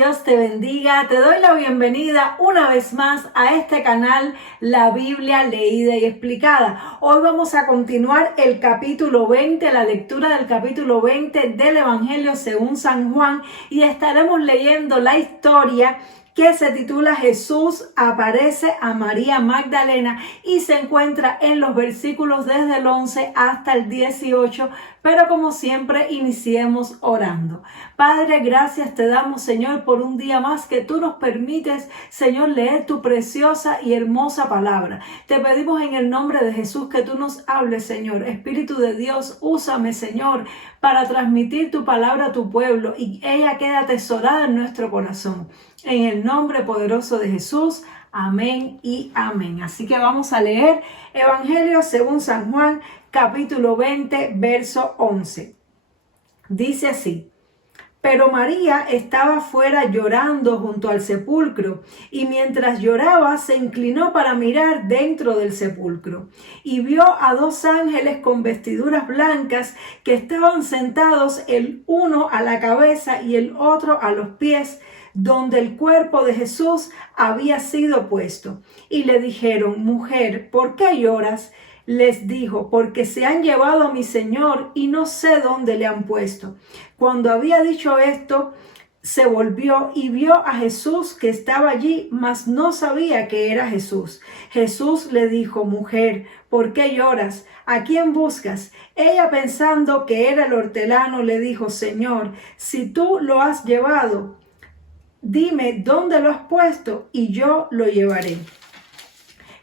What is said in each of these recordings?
Dios te bendiga. Te doy la bienvenida una vez más a este canal, La Biblia Leída y Explicada. Hoy vamos a continuar el capítulo 20, la lectura del capítulo 20 del Evangelio según San Juan, y estaremos leyendo la historia que se titula Jesús aparece a María Magdalena y se encuentra en los versículos desde el 11 hasta el 18, pero como siempre iniciemos orando. Padre, gracias te damos, Señor, por un día más que tú nos permites, Señor, leer tu preciosa y hermosa palabra. Te pedimos en el nombre de Jesús que tú nos hables, Señor. Espíritu de Dios, úsame, Señor, para transmitir tu palabra a tu pueblo y ella queda atesorada en nuestro corazón. En el nombre poderoso de Jesús, amén y amén. Así que vamos a leer Evangelio según San Juan, capítulo 20, verso 11. Dice así: Pero María estaba fuera llorando junto al sepulcro, y mientras lloraba se inclinó para mirar dentro del sepulcro, y vio a dos ángeles con vestiduras blancas que estaban sentados, el uno a la cabeza y el otro a los pies, donde el cuerpo de Jesús había sido puesto. Y le dijeron: Mujer, ¿por qué lloras? Les dijo: Porque se han llevado a mi Señor y no sé dónde le han puesto. Cuando había dicho esto, se volvió y vio a Jesús que estaba allí, mas no sabía que era Jesús. Jesús le dijo: Mujer, ¿por qué lloras? ¿A quién buscas? Ella, pensando que era el hortelano, le dijo: Señor, si tú lo has llevado, dime dónde lo has puesto y yo lo llevaré.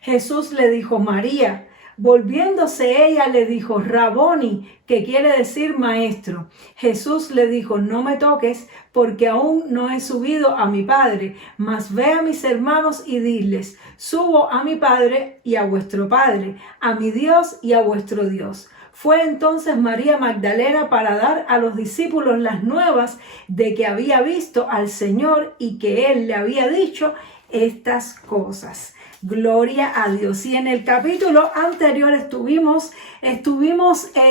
Jesús le dijo: María. Volviéndose ella le dijo: Raboni, que quiere decir maestro. Jesús le dijo: No me toques, porque aún no he subido a mi Padre, mas ve a mis hermanos y diles: Subo a mi Padre y a vuestro Padre, a mi Dios y a vuestro Dios. Fue entonces María Magdalena para dar a los discípulos las nuevas de que había visto al Señor y que Él le había dicho estas cosas. Gloria a Dios. Y en el capítulo anterior estuvimos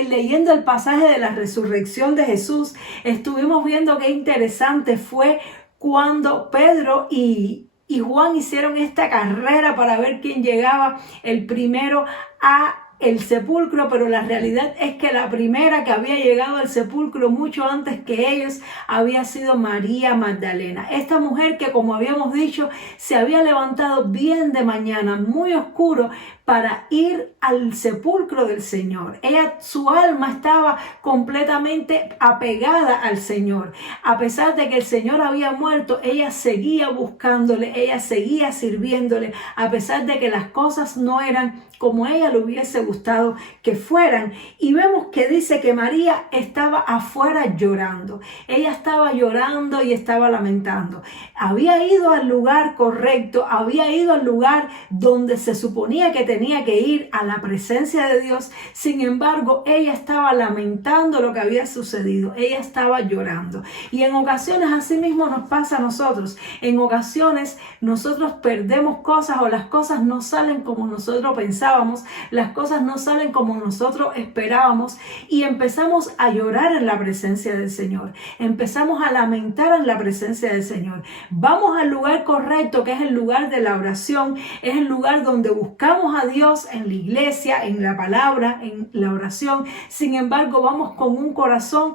leyendo el pasaje de la resurrección de Jesús. Estuvimos viendo qué interesante fue cuando Pedro y Juan hicieron esta carrera para ver quién llegaba el primero a el sepulcro, pero la realidad es que la primera que había llegado al sepulcro mucho antes que ellos había sido María Magdalena. Esta mujer que, como habíamos dicho, se había levantado bien de mañana, muy oscuro, para ir al sepulcro del Señor. Su alma estaba completamente apegada al Señor. A pesar de que el Señor había muerto, ella seguía buscándole, ella seguía sirviéndole, a pesar de que las cosas no eran como ella le hubiese gustado que fueran. Y vemos que dice que María estaba afuera llorando. Ella estaba llorando y estaba lamentando. Había ido al lugar correcto, había ido al lugar donde se suponía que tenía que ir, a la presencia de Dios. Sin embargo, ella estaba lamentando lo que había sucedido. Ella estaba llorando. Y en ocasiones así mismo nos pasa a nosotros. En ocasiones nosotros perdemos cosas o las cosas no salen como nosotros pensábamos, las cosas no salen como nosotros esperábamos y empezamos a llorar en la presencia del Señor. Empezamos a lamentar en la presencia del Señor. Vamos al lugar correcto, que es el lugar de la oración, es el lugar donde buscamos a Dios en la iglesia, en la palabra, en la oración. Sin embargo, vamos con un corazón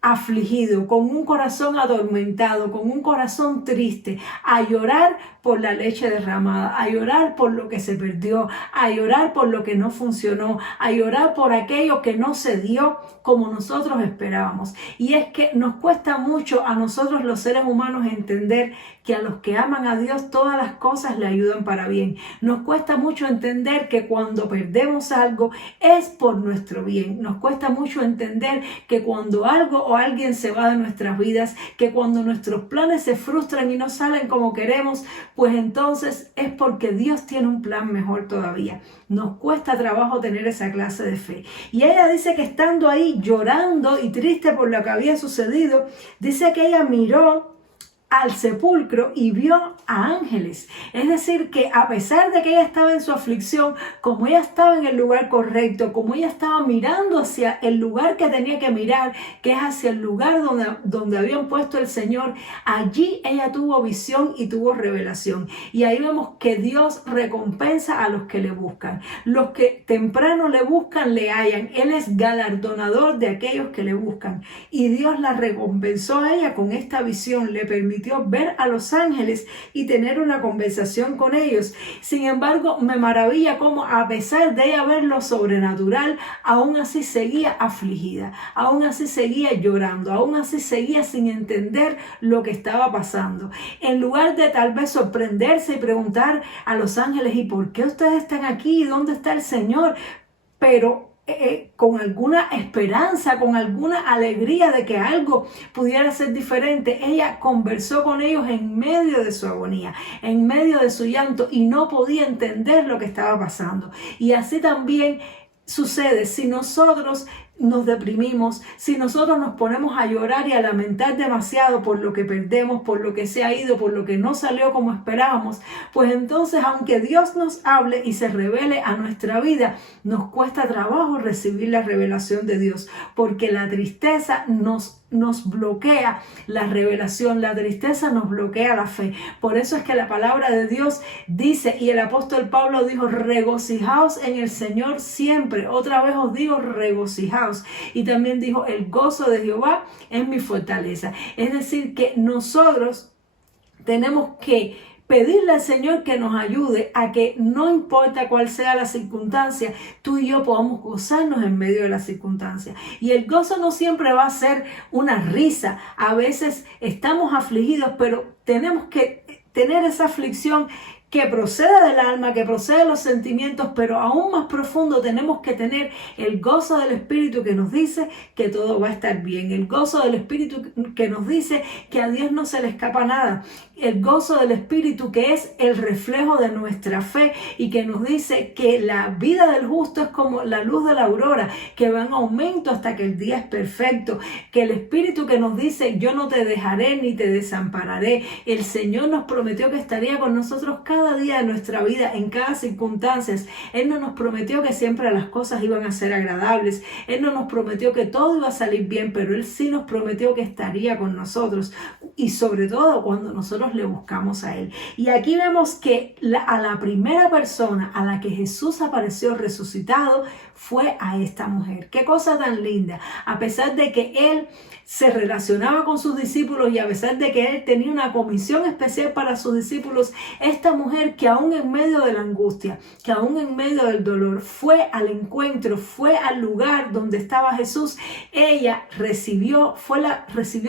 afligido, con un corazón atormentado, con un corazón triste, a llorar por la leche derramada, a llorar por lo que se perdió, a llorar por lo que no funcionó, a llorar por aquello que no se dio como nosotros esperábamos. Y es que nos cuesta mucho a nosotros los seres humanos entender que a los que aman a Dios todas las cosas le ayudan para bien. Nos cuesta mucho entender que cuando perdemos algo es por nuestro bien. Nos cuesta mucho entender que cuando algo o alguien se va de nuestras vidas, que cuando nuestros planes se frustran y no salen como queremos, pues entonces es porque Dios tiene un plan mejor todavía. Nos cuesta trabajo tener esa clase de fe. Y ella dice que estando ahí llorando y triste por lo que había sucedido, dice que ella miró al sepulcro y vio a ángeles. Es decir, que a pesar de que ella estaba en su aflicción, como ella estaba en el lugar correcto, como ella estaba mirando hacia el lugar que tenía que mirar, que es hacia el lugar donde habían puesto el Señor, allí ella tuvo visión y tuvo revelación. Y ahí vemos que Dios recompensa a los que le buscan. Los que temprano le buscan, le hallan. Él es galardonador de aquellos que le buscan. Y Dios la recompensó a ella con esta visión, le permitió ver a los ángeles y tener una conversación con ellos. Sin embargo, me maravilla cómo a pesar de ella ver lo sobrenatural, aún así seguía afligida, aún así seguía llorando, aún así seguía sin entender lo que estaba pasando. En lugar de tal vez sorprenderse y preguntar a los ángeles, ¿y por qué ustedes están aquí? ¿Dónde está el Señor? Pero con alguna esperanza, con alguna alegría de que algo pudiera ser diferente, ella conversó con ellos en medio de su agonía, en medio de su llanto, y no podía entender lo que estaba pasando. Y así también sucede si nosotros nos deprimimos, si nosotros nos ponemos a llorar y a lamentar demasiado por lo que perdemos, por lo que se ha ido, por lo que no salió como esperábamos, pues entonces aunque Dios nos hable y se revele a nuestra vida, nos cuesta trabajo recibir la revelación de Dios, porque la tristeza nos bloquea la revelación, la tristeza nos bloquea la fe. Por eso es que la palabra de Dios dice, y el apóstol Pablo dijo, regocijaos en el Señor siempre. Otra vez os digo, regocijaos. Y también dijo, el gozo de Jehová es mi fortaleza. Es decir, que nosotros tenemos que pedirle al Señor que nos ayude a que no importa cuál sea la circunstancia, tú y yo podamos gozarnos en medio de la circunstancia. Y el gozo no siempre va a ser una risa. A veces estamos afligidos, pero tenemos que tener esa aflicción que procede del alma, que procede de los sentimientos, pero aún más profundo tenemos que tener el gozo del Espíritu que nos dice que todo va a estar bien, el gozo del Espíritu que nos dice que a Dios no se le escapa nada, el gozo del Espíritu que es el reflejo de nuestra fe y que nos dice que la vida del justo es como la luz de la aurora, que va en aumento hasta que el día es perfecto, que el Espíritu que nos dice yo no te dejaré ni te desampararé. El Señor nos prometió que estaría con nosotros cada día de nuestra vida, en cada circunstancia. Él no nos prometió que siempre las cosas iban a ser agradables, Él no nos prometió que todo iba a salir bien, pero Él sí nos prometió que estaría con nosotros, y sobre todo cuando nosotros le buscamos a Él. Y aquí vemos que a la primera persona a la que Jesús apareció resucitado fue a esta mujer. Qué cosa tan linda. A pesar de que Él se relacionaba con sus discípulos y a pesar de que Él tenía una comisión especial para sus discípulos, esta mujer que aún en medio de la angustia, que aún en medio del dolor, fue al encuentro, fue al lugar donde estaba Jesús, ella recibió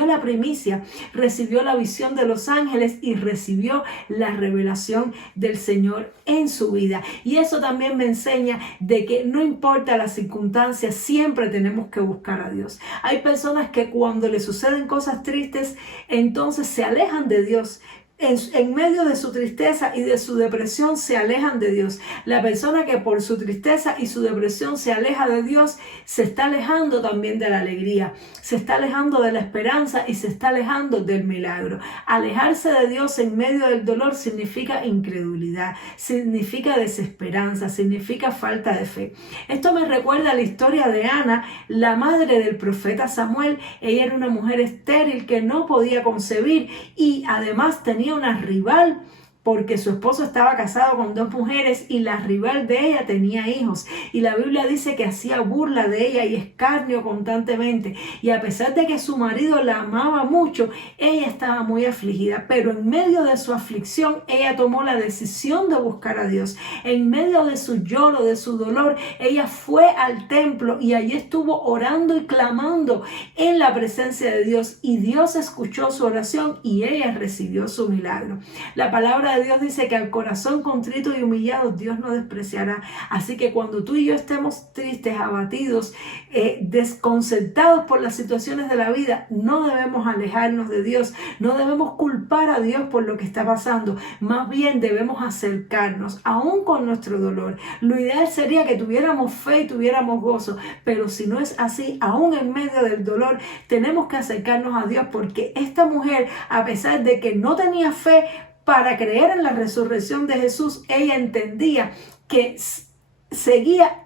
la primicia, recibió la visión de los ángeles y recibió la revelación del Señor en su vida. Y eso también me enseña de que no importa las circunstancias, siempre tenemos que buscar a Dios. Hay personas que cuando les suceden cosas tristes, entonces se alejan de Dios. En medio de su tristeza y de su depresión se alejan de Dios. La persona que por su tristeza y su depresión se aleja de Dios, se está alejando también de la alegría, se está alejando de la esperanza y se está alejando del milagro. Alejarse de Dios en medio del dolor significa incredulidad, significa desesperanza, significa falta de fe. Esto me recuerda a la historia de Ana, la madre del profeta Samuel. Ella era una mujer estéril que no podía concebir y además tenía una rival porque su esposo estaba casado con 2 mujeres y la rival de ella tenía hijos. Y la Biblia dice que hacía burla de ella y escarnio constantemente. Y a pesar de que su marido la amaba mucho, ella estaba muy afligida. Pero en medio de su aflicción, ella tomó la decisión de buscar a Dios. En medio de su lloro, de su dolor, ella fue al templo y allí estuvo orando y clamando en la presencia de Dios. Y Dios escuchó su oración y ella recibió su milagro. La palabra palabra de Dios dice que al corazón contrito y humillado Dios no despreciará. Así que cuando tú y yo estemos tristes, abatidos, desconcertados por las situaciones de la vida, no debemos alejarnos de Dios, no debemos culpar a Dios por lo que está pasando, más bien debemos acercarnos, aún con nuestro dolor. Lo ideal sería que tuviéramos fe y tuviéramos gozo, pero si no es así, aún en medio del dolor, tenemos que acercarnos a Dios, porque esta mujer, a pesar de que no tenía fe para creer en la resurrección de Jesús, ella entendía que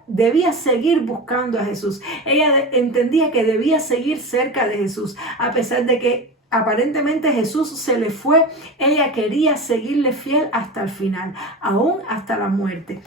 debía seguir buscando a Jesús. Ella entendía que debía seguir cerca de Jesús, a pesar de que aparentemente Jesús se le fue. Ella quería seguirle fiel hasta el final, aún hasta la muerte.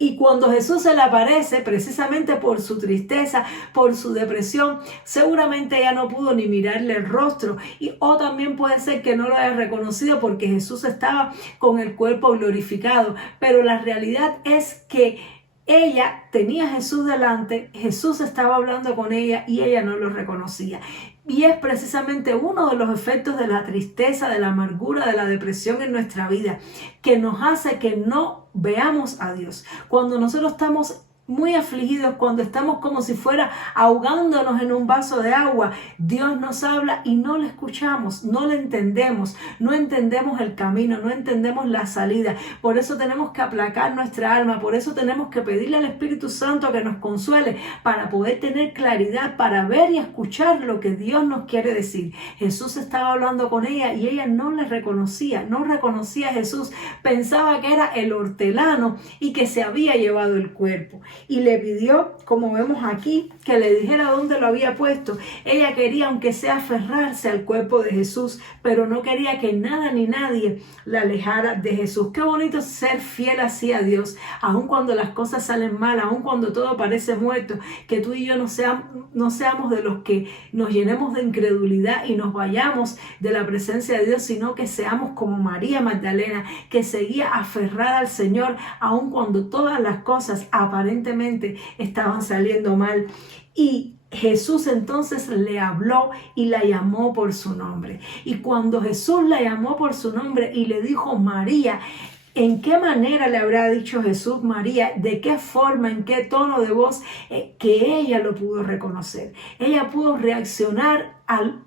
Y cuando Jesús se le aparece, precisamente por su tristeza, por su depresión, seguramente ella no pudo ni mirarle el rostro. O también puede ser que no lo haya reconocido porque Jesús estaba con el cuerpo glorificado. Pero la realidad es que ella tenía a Jesús delante, Jesús estaba hablando con ella y ella no lo reconocía. Y es precisamente uno de los efectos de la tristeza, de la amargura, de la depresión en nuestra vida, que nos hace que no veamos a Dios. Cuando nosotros estamos muy afligidos, cuando estamos como si fuera ahogándonos en un vaso de agua, Dios nos habla y no le escuchamos, no le entendemos, no entendemos el camino, no entendemos la salida. Por eso tenemos que aplacar nuestra alma, por eso tenemos que pedirle al Espíritu Santo que nos consuele para poder tener claridad, para ver y escuchar lo que Dios nos quiere decir. Jesús estaba hablando con ella y ella no le reconocía, no reconocía a Jesús, pensaba que era el hortelano y que se había llevado el cuerpo. Y le pidió, como vemos aquí, que le dijera dónde lo había puesto. Ella quería, aunque sea, aferrarse al cuerpo de Jesús, pero no quería que nada ni nadie la alejara de Jesús. Qué bonito ser fiel así a Dios, aun cuando las cosas salen mal, aun cuando todo parece muerto, que tú y yo no seamos de los que nos llenemos de incredulidad y nos vayamos de la presencia de Dios, sino que seamos como María Magdalena, que seguía aferrada al Señor, aun cuando todas las cosas aparentemente estaban saliendo mal. Y Jesús entonces le habló y la llamó por su nombre. Y cuando Jesús la llamó por su nombre y le dijo María, ¿en qué manera le habrá dicho Jesús María? ¿De qué forma? ¿En qué tono de voz? Que ella lo pudo reconocer. Ella pudo reaccionar al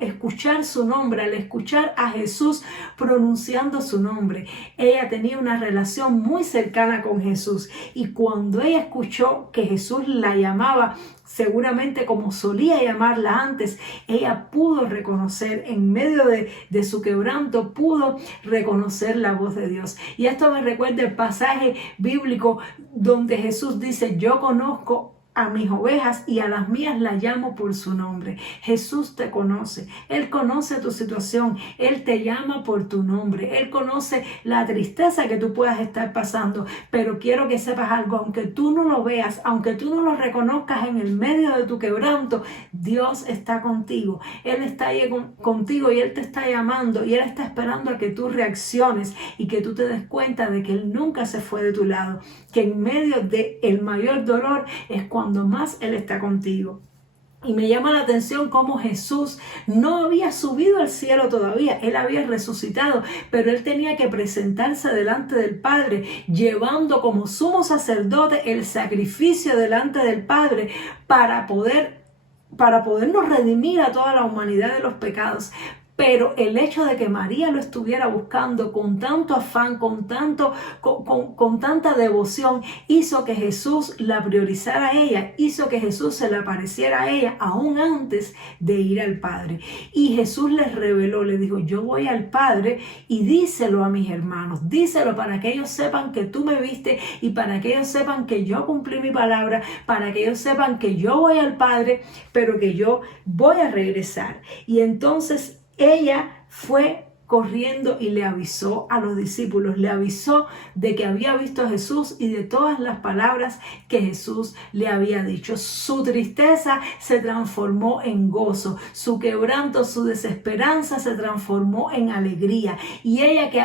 escuchar su nombre, al escuchar a Jesús pronunciando su nombre. Ella tenía una relación muy cercana con Jesús, y cuando ella escuchó que Jesús la llamaba, seguramente como solía llamarla antes, ella pudo reconocer, en medio de su quebranto, pudo reconocer la voz de Dios. Y esto me recuerda el pasaje bíblico donde Jesús dice: yo conozco a mis ovejas y a las mías las llamo por su nombre. Jesús te conoce, Él conoce tu situación, Él te llama por tu nombre, Él conoce la tristeza que tú puedas estar pasando, pero quiero que sepas algo: aunque tú no lo veas, aunque tú no lo reconozcas en el medio de tu quebranto, Dios está contigo, Él está ahí contigo y Él te está llamando y Él está esperando a que tú reacciones y que tú te des cuenta de que Él nunca se fue de tu lado, que en medio del mayor dolor es cuando más Él está contigo. Y me llama la atención cómo Jesús no había subido al cielo todavía, Él había resucitado, pero Él tenía que presentarse delante del Padre, llevando como sumo sacerdote el sacrificio delante del Padre para podernos redimir a toda la humanidad de los pecados. Pero el hecho de que María lo estuviera buscando con tanto afán, con tanta devoción, hizo que Jesús la priorizara a ella, hizo que Jesús se le apareciera a ella aún antes de ir al Padre. Y Jesús les reveló, le dijo: yo voy al Padre y díselo a mis hermanos, díselo para que ellos sepan que tú me viste y para que ellos sepan que yo cumplí mi palabra, para que ellos sepan que yo voy al Padre, pero que yo voy a regresar. Y entonces ella fue corriendo y le avisó a los discípulos, le avisó de que había visto a Jesús y de todas las palabras que Jesús le había dicho. Su tristeza se transformó en gozo, su quebranto, su desesperanza se transformó en alegría. Y ella, que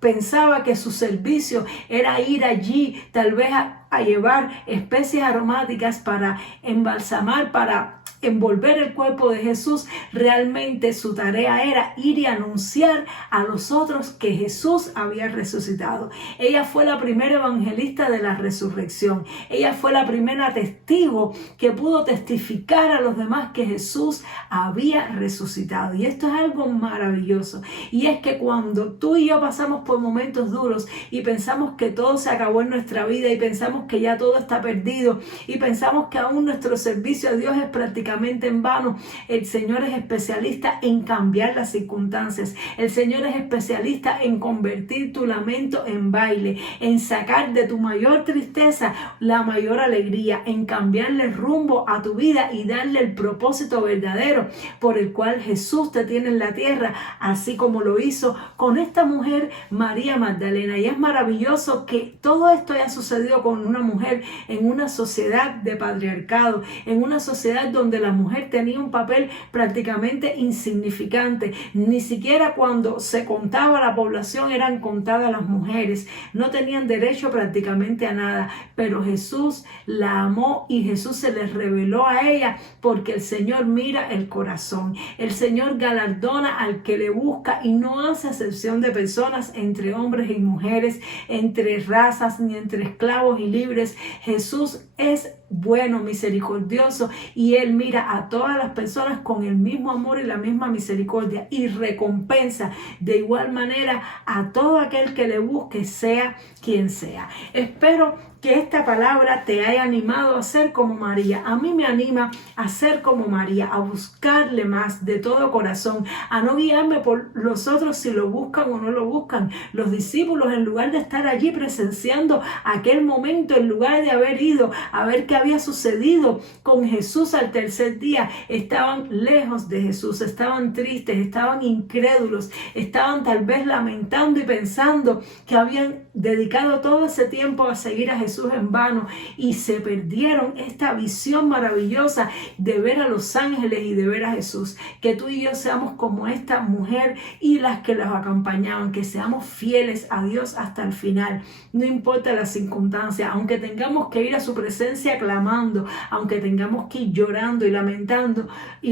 pensaba que su servicio era ir allí tal vez a llevar especies aromáticas para embalsamar, para envolver el cuerpo de Jesús, realmente su tarea era ir y anunciar a los otros que Jesús había resucitado. Ella fue la primera evangelista de la resurrección. Ella fue la primera testigo que pudo testificar a los demás que Jesús había resucitado. Y esto es algo maravilloso. Y es que cuando tú y yo pasamos por momentos duros y pensamos que todo se acabó en nuestra vida y pensamos que ya todo está perdido y pensamos que aún nuestro servicio a Dios es prácticamente en vano, el Señor es especialista en cambiar las circunstancias. El Señor es especialista en convertir tu lamento en baile, en sacar de tu mayor tristeza la mayor alegría, en cambiarle el rumbo a tu vida y darle el propósito verdadero por el cual Jesús te tiene en la tierra, así como lo hizo con esta mujer María Magdalena. Y es maravilloso que todo esto haya sucedido con una mujer en una sociedad de patriarcado, en una sociedad donde la mujer tenía un papel prácticamente insignificante. Ni siquiera cuando se contaba la población eran contadas las mujeres, no tenían derecho prácticamente a nada, pero Jesús la amó y Jesús se les reveló a ella, porque el Señor mira el corazón. El Señor galardona al que le busca y no hace excepción de personas entre hombres y mujeres, entre razas ni entre esclavos y libres. Jesús es bueno, misericordioso, y Él mira a todas las personas con el mismo amor y la misma misericordia y recompensa de igual manera a todo aquel que le busque, sea quien sea. Espero que esta palabra te haya animado a ser como María. A mí me anima a ser como María, a buscarle más de todo corazón, a no guiarme por los otros si lo buscan o no lo buscan. Los discípulos, en lugar de estar allí presenciando aquel momento, en lugar de haber ido a ver qué había sucedido con Jesús al tercer día, estaban lejos de Jesús, estaban tristes, estaban incrédulos, estaban tal vez lamentando y pensando que habían dedicado todo ese tiempo a seguir a Jesús en vano y se perdieron esta visión maravillosa de ver a los ángeles y de ver a Jesús. Que tú y yo seamos como esta mujer y las que los acompañaban, que seamos fieles a Dios hasta el final, no importa las circunstancias, aunque tengamos que ir a su presencia clamando, aunque tengamos que ir llorando y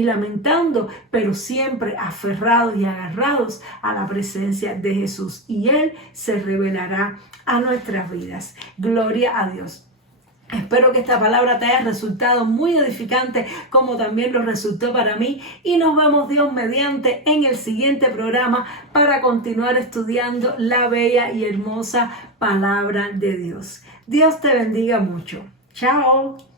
lamentando, pero siempre aferrados y agarrados a la presencia de Jesús, y Él se revelará a nuestras vidas. Gloria a Dios. Espero que esta palabra te haya resultado muy edificante, como también lo resultó para mí, y nos vemos Dios mediante en el siguiente programa para continuar estudiando la bella y hermosa palabra de Dios. Dios te bendiga mucho. Chao.